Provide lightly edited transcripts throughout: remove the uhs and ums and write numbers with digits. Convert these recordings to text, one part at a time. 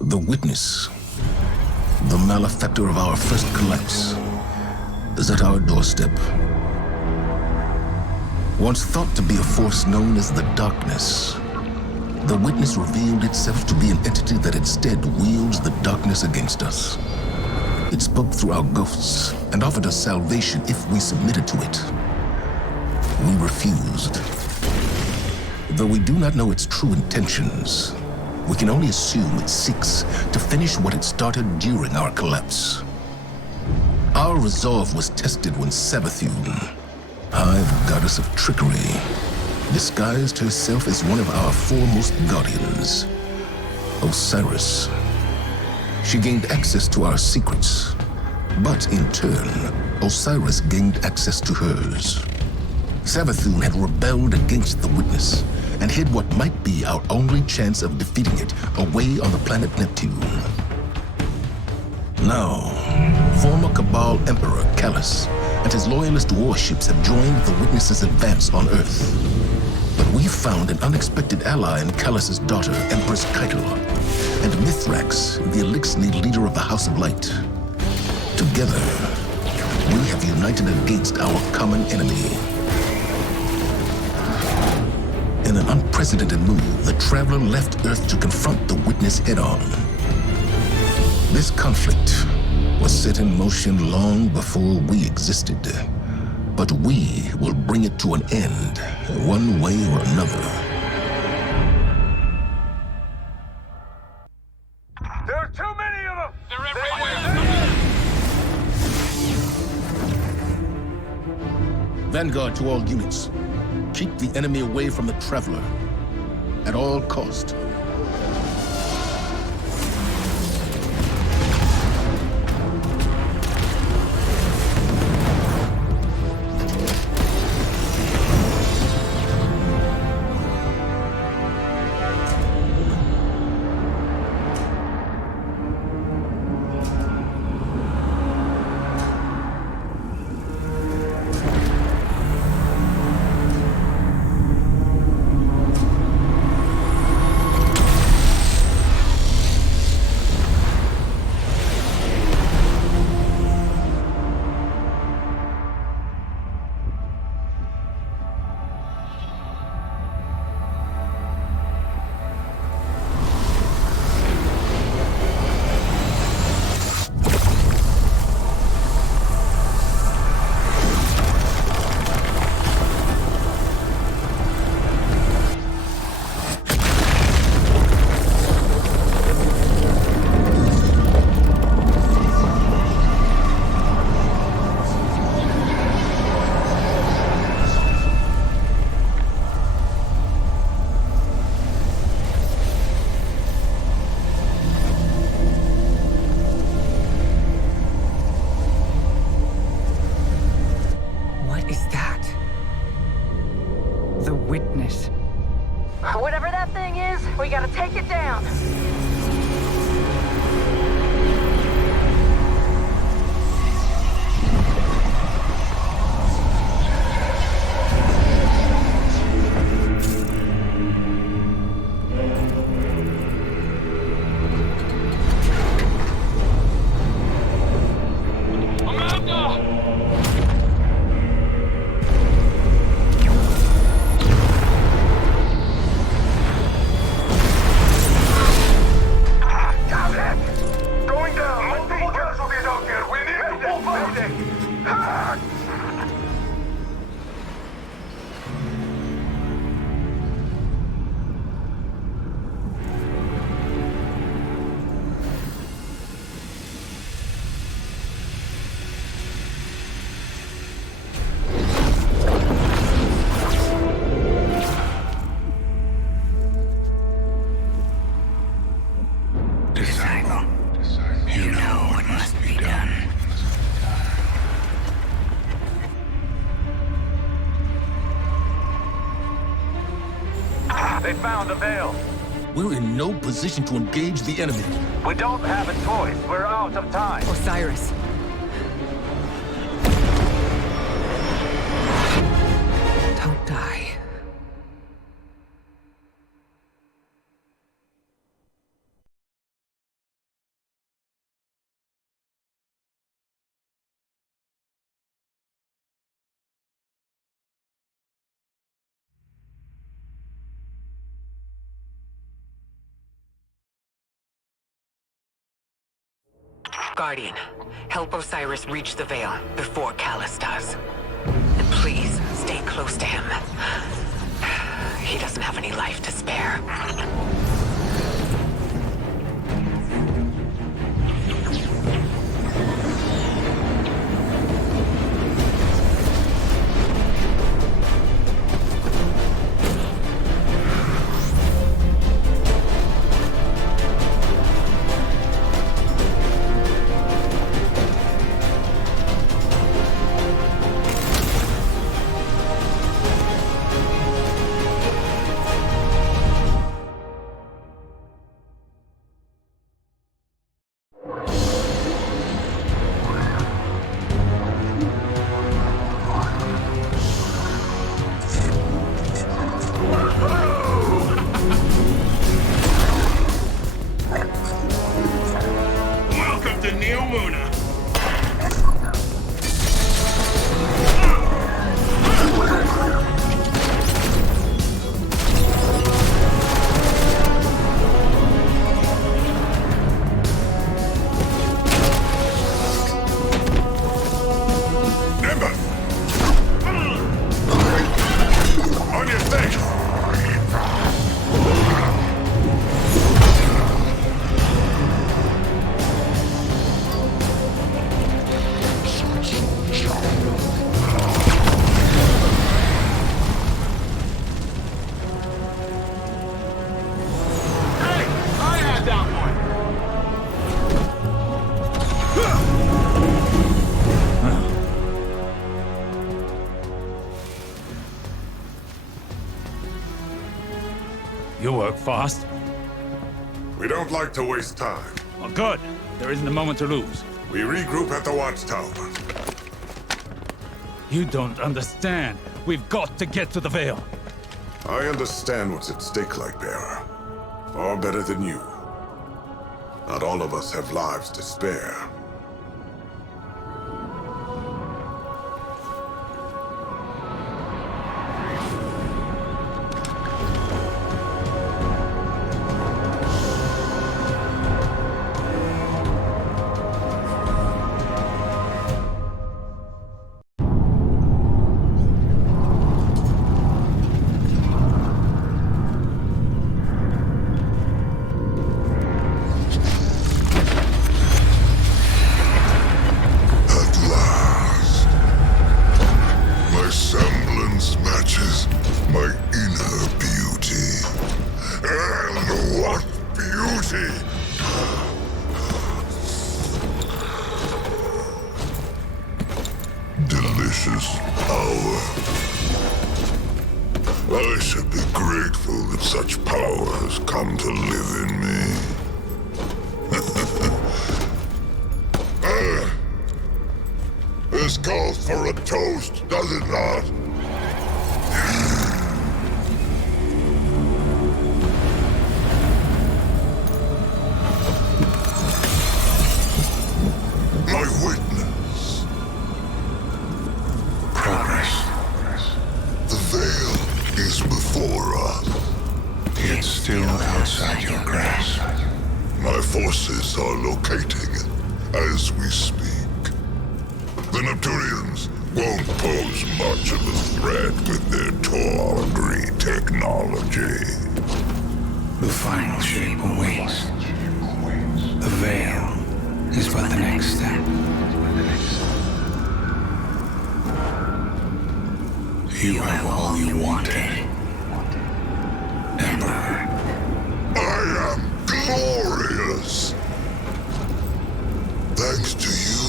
The witness, the malefactor of our first collapse, is at our doorstep. Once thought to be a force known as the darkness, the witness revealed itself to be an entity that instead wields the darkness against us. It spoke through our ghosts and offered us salvation if we submitted to it. We refused. Though we do not know its true intentions, we can only assume it seeks to finish what it started during our collapse. Our resolve was tested when Savathun, Hive goddess of trickery, disguised herself as one of our foremost guardians, Osiris. She gained access to our secrets, but in turn, Osiris gained access to hers. Savathun had rebelled against the witness and hid what might be our only chance of defeating it away on the planet Neptune. Now, former Cabal Emperor Callus and his loyalist warships have joined the witness's advance on Earth. But we found an unexpected ally in Callus's daughter, Empress Keitel, and Mithrax, the Elixni leader of the House of Light. Together, we have united against our common enemy. In an unprecedented move, the Traveler left Earth to confront the witness head-on. This conflict was set in motion long before we existed, but we will bring it to an end, one way or another. There are too many of them! They're everywhere! Vanguard to all units. Keep the enemy away from the Traveler, at all cost. What is that? The witness. Whatever that thing is, we gotta take it down. Disciple, you know what must be done. They found the veil. We're in no position to engage the enemy. We don't have a choice. We're out of time. Osiris, Guardian, help Osiris reach the Veil before Callus does. And please, stay close to him. He doesn't have any life to spare. You work fast. We don't like to waste time. Well, good. There isn't a moment to lose. We regroup at the watchtower. You don't understand. We've got to get to the Veil. I understand what's at stake, Lightbearer. Far better than you. Not all of us have lives to spare. Delicious power. I should be grateful that such power has come to live in me. This calls for a toast, does it not? My witness. Progress. The Veil is before us. It's still outside your grasp. My forces are locating it as we speak. The Neptunians won't pose much of a threat with their tawdry technology. The final shape awaits. The Veil is but the next step. You have all you wanted, Emperor. I am glorious. Thanks to you,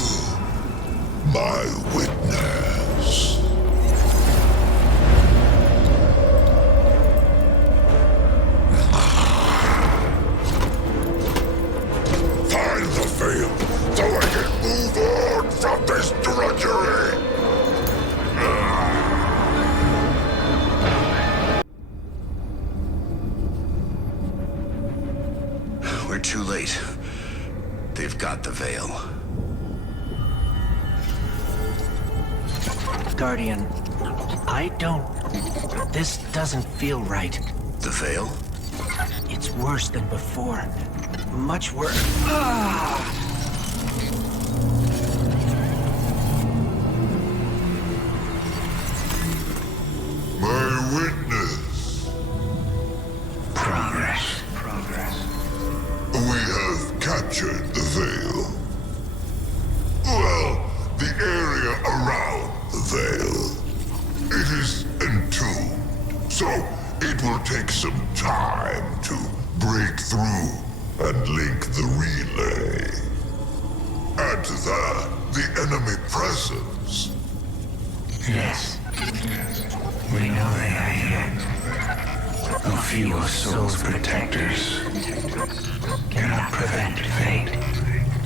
my witness. Find the Veil so I can move on from this drudgery. We're too late. They've got the Veil. Guardian, I don't... This doesn't feel right. The Veil? It's worse than before. Much worse. captured the Veil. Well, the area around the Veil. It is entombed, so it will take some time to break through and link the relay. Add to that the enemy presence. Yes. We know they are here. A few of Soul's protectors cannot prevent fate.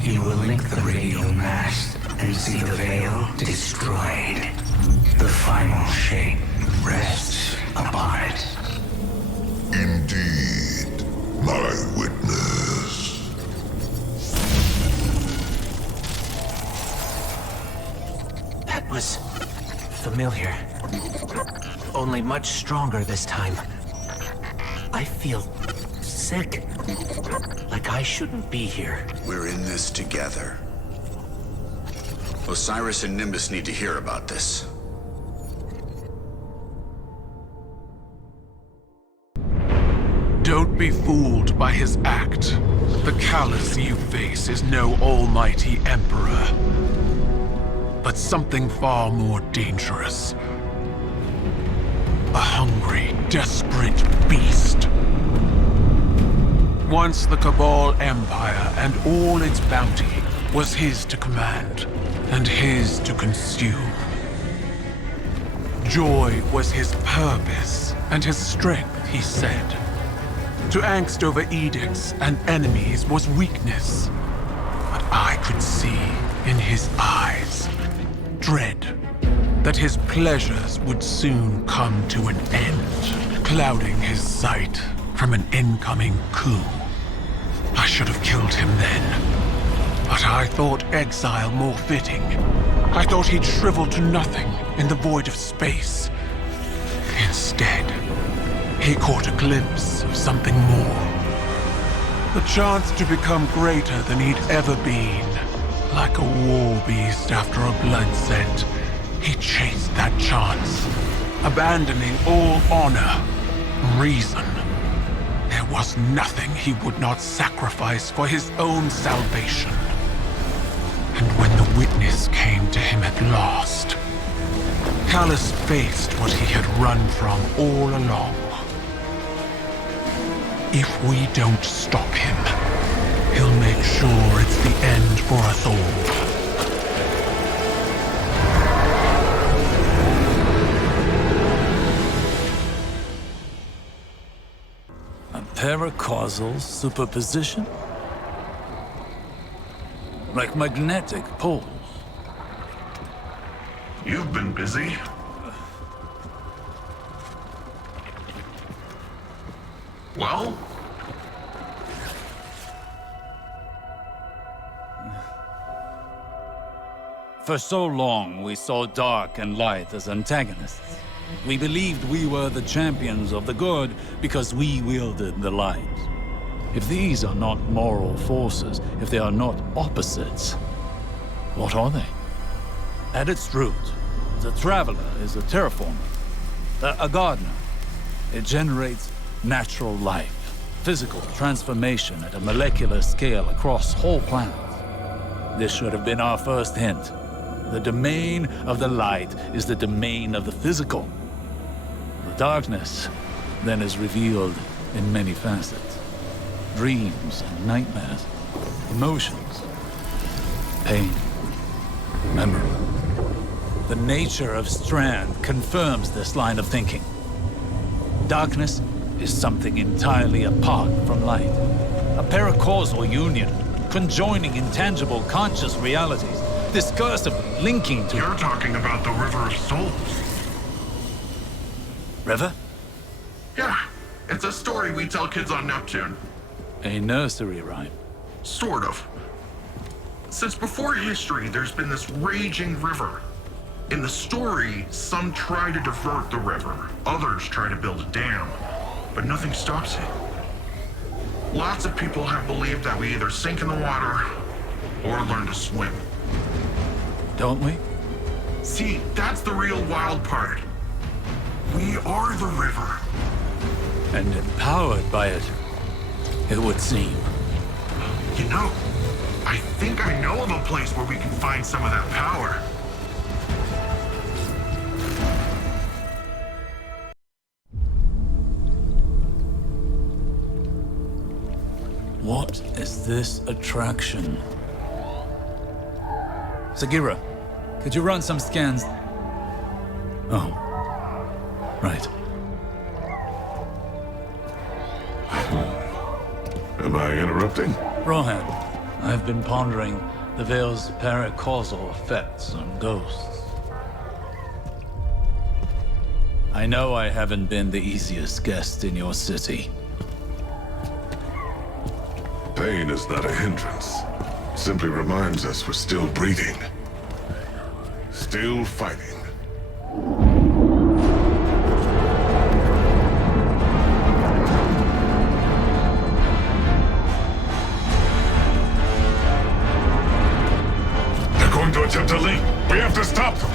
You will link the radio mast and see the Veil destroyed. The final shape rests upon it. Indeed, my witness. That was familiar. Only much stronger this time. I feel sick. Like I shouldn't be here. We're in this together. Osiris and Nimbus need to hear about this. Don't be fooled by his act. The callous you face is no almighty emperor, but something far more dangerous. A hungry, desperate beast. Once the Cabal Empire and all its bounty was his to command and his to consume. Joy was his purpose and his strength, he said. To angst over edicts and enemies was weakness. But I could see in his eyes dread that his pleasures would soon come to an end, clouding his sight from an incoming coup. I should have killed him then, but I thought exile more fitting. I thought he'd shrivel to nothing in the void of space. Instead, he caught a glimpse of something more. The chance to become greater than he'd ever been. Like a war beast after a blood scent, he chased that chance, abandoning all honor, reason. There was nothing he would not sacrifice for his own salvation. And when the witness came to him at last, Callus faced what he had run from all along. If we don't stop him, he'll make sure it's the end for us all. Paracausal superposition? Like magnetic poles. You've been busy. Well? For so long, we saw dark and light as antagonists. We believed we were the champions of the good because we wielded the light. If these are not moral forces, if they are not opposites, what are they? At its root, the Traveler is a terraformer, a gardener. It generates natural life, physical transformation at a molecular scale across whole planets. This should have been our first hint. The domain of the light is the domain of the physical. The darkness then is revealed in many facets. Dreams and nightmares, emotions, pain, memory. The nature of Strand confirms this line of thinking. Darkness is something entirely apart from light. A paracausal union, conjoining intangible conscious realities, discursively linking to... You're talking about the River of Souls. River? Yeah, it's a story we tell kids on Neptune. A nursery rhyme. Sort of. Since before history, there's been this raging river. In the story, some try to divert the river, others try to build a dam, but nothing stops it. Lots of people have believed that we either sink in the water or learn to swim. Don't we? See, that's the real wild part. We are the river. And empowered by it, it would seem. You know, I think I know of a place where we can find some of that power. What is this attraction? Sagira, could you run some scans? Oh, right. Am I interrupting? Rohan, I've been pondering the Veil's paracausal effects on ghosts. I know I haven't been the easiest guest in your city. Pain is not a hindrance. It simply reminds us we're still breathing. Still fighting. They're going to attempt a leap. We have to stop them.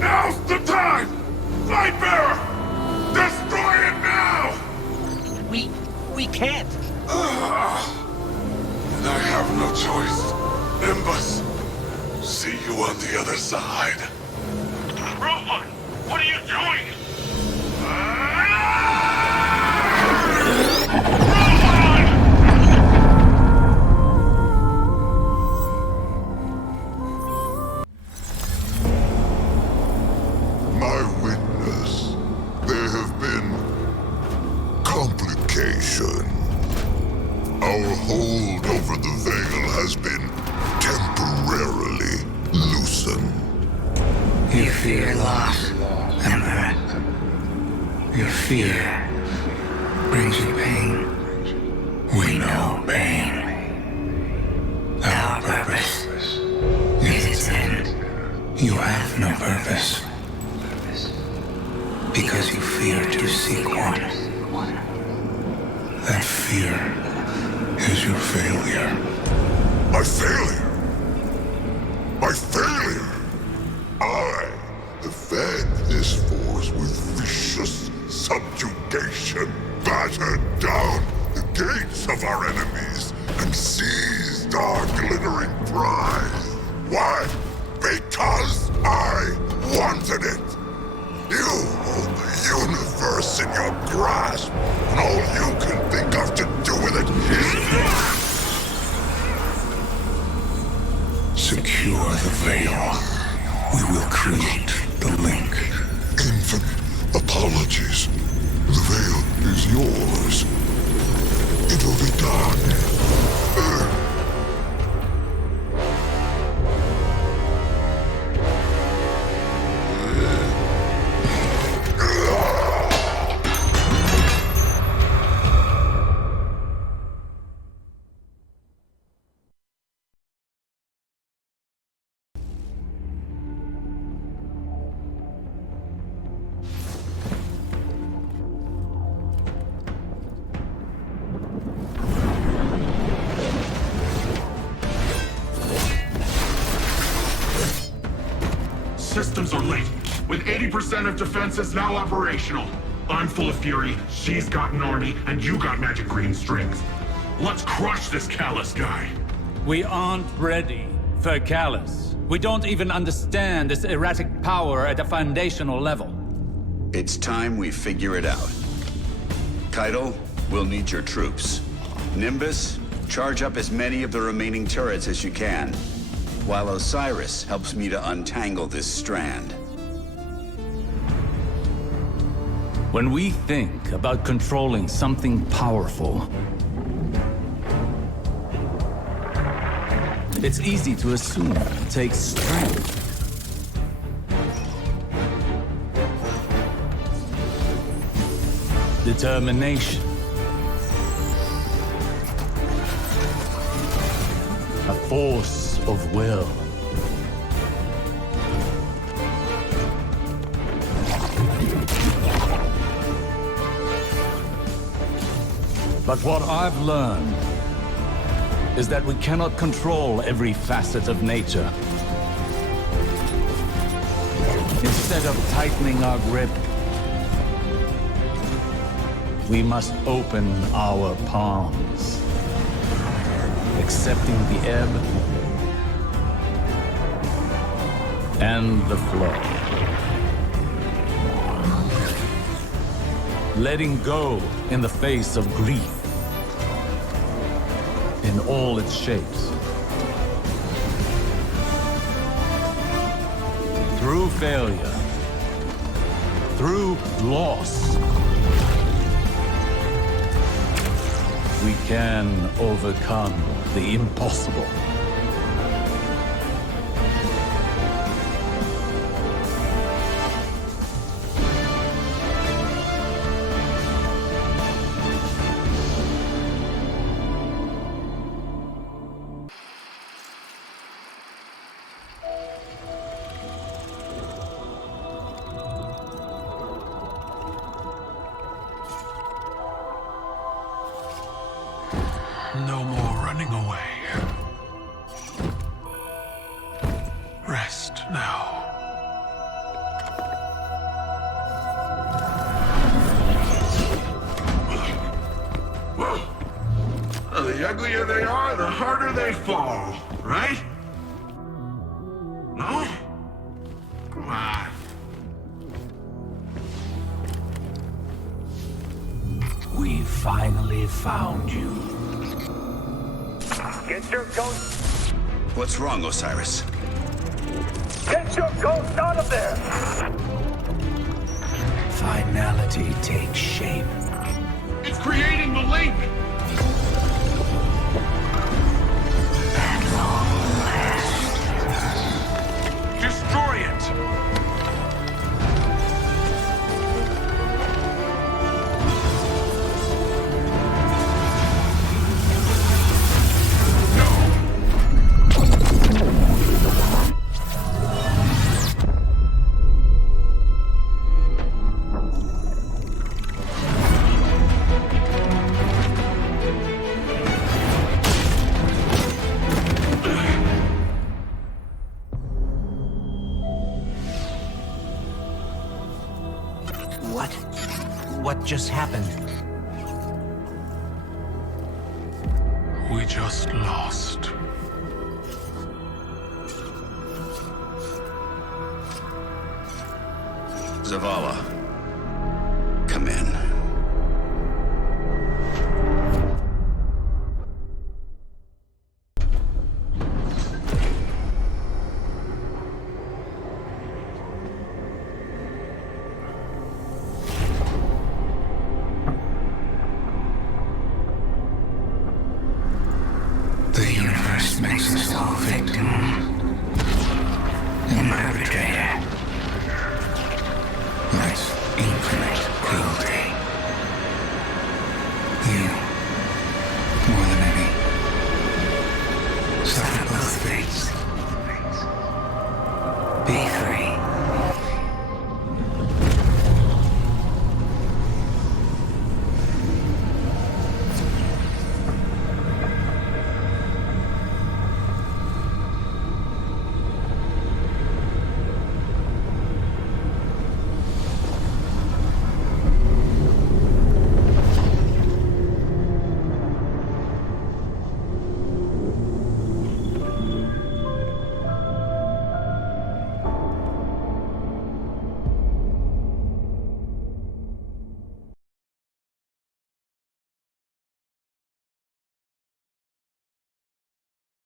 Now's the time! Lightbearer! Destroy it now! We can't. And I have no choice. Nimbus, see you on the other side. Rohan, what are you doing? My witness, there have been complication. Our hold over the Veil has been temporarily loosened. You fear loss, Emperor. Your fear brings you pain. We know pain. Our purpose is its end. You have no purpose. Because you fear to seek one. That fear is your failure. My failure! My failure! I have fed this force with vicious subjugation, battered down the gates of our enemies, and seized our glittering prize. Why? Because I wanted it! You hold the universe in your grasp, and all you can think of to do with it is secure the Veil. We will create the link. infinite apologies. The Veil is yours. It will be done. Systems are late. With 80% of defenses now operational. I'm full of fury, she's got an army, and you got magic green strings. Let's crush this Callus guy. We aren't ready for Callus. We don't even understand this erratic power at a foundational level. It's time we figure it out. Keitel, we'll need your troops. Nimbus, charge up as many of the remaining turrets as you can, while Osiris helps me to untangle this strand. When we think about controlling something powerful, it's easy to assume it takes strength. Determination. A force of will. But what I've learned is that we cannot control every facet of nature. Instead of tightening our grip, we must open our palms, accepting the ebb and the flow. Letting go in the face of grief in all its shapes. Through failure, through loss, we can overcome the impossible. No more running away. Rest now. The uglier they are, the harder they fall, right? No? Come on. We finally found you. Get your ghost! What's wrong, Osiris? Get your ghost out of there! Finality takes shape. It's creating the link! At long last. Destroy it! What just happened? We just lost. Zavala, come in. The universe makes us all victim and perpetrator. That's infinite cruelty. You, more than any, suffer both fates. Be free.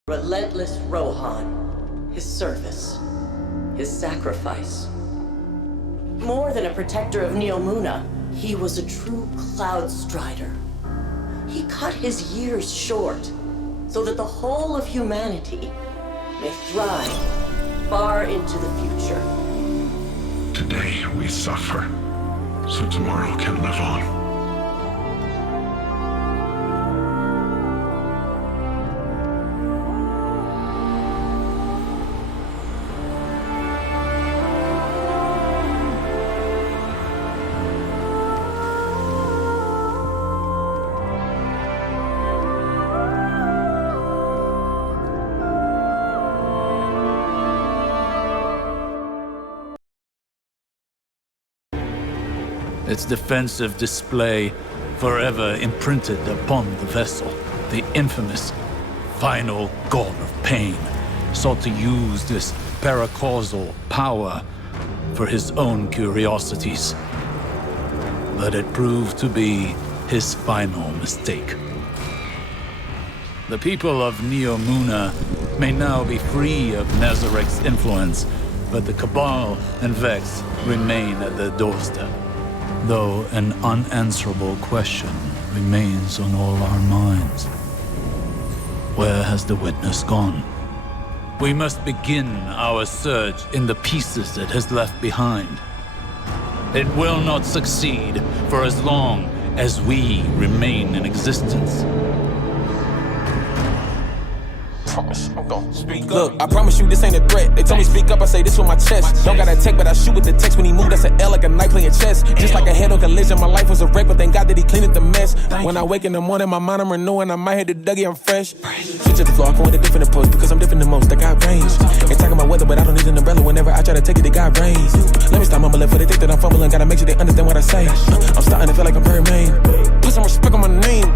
Relentless Rohan, his service, his sacrifice. More than a protector of Neomuna, he was a true cloud strider. He cut his years short so that the whole of humanity may thrive far into the future. Today we suffer, so tomorrow can live on. its defensive display forever imprinted upon the vessel. The infamous final god of pain sought to use this paracausal power for his own curiosities. But it proved to be his final mistake. The people of Neomuna may now be free of Nazarek's influence, but the Cabal and Vex remain at their doorstep. Though an unanswerable question remains on all our minds. Where has the witness gone? We must begin our search in the pieces it has left behind. It will not succeed for as long as we remain in existence. Look, I promise you this ain't a threat. They told me speak up, I say this with my chest. Don't got a tech, but I shoot with the text. When he moved, that's an L like a knight playing chess. Just like a head on collision, my life was a wreck, but thank God that he cleaned up the mess. When I wake in the morning, my mind I'm renewing. I might hit the Dougie, I'm fresh. Switch at the floor, I go with a different approach because I'm different than most. I got range. Ain't talking about weather, but I don't need an umbrella. Whenever I try to take it, they got rain. Let me stop mumbling for they think that I'm fumbling. Gotta make sure they understand what I say. I'm starting to feel like I'm Birdman. Put some respect on my name.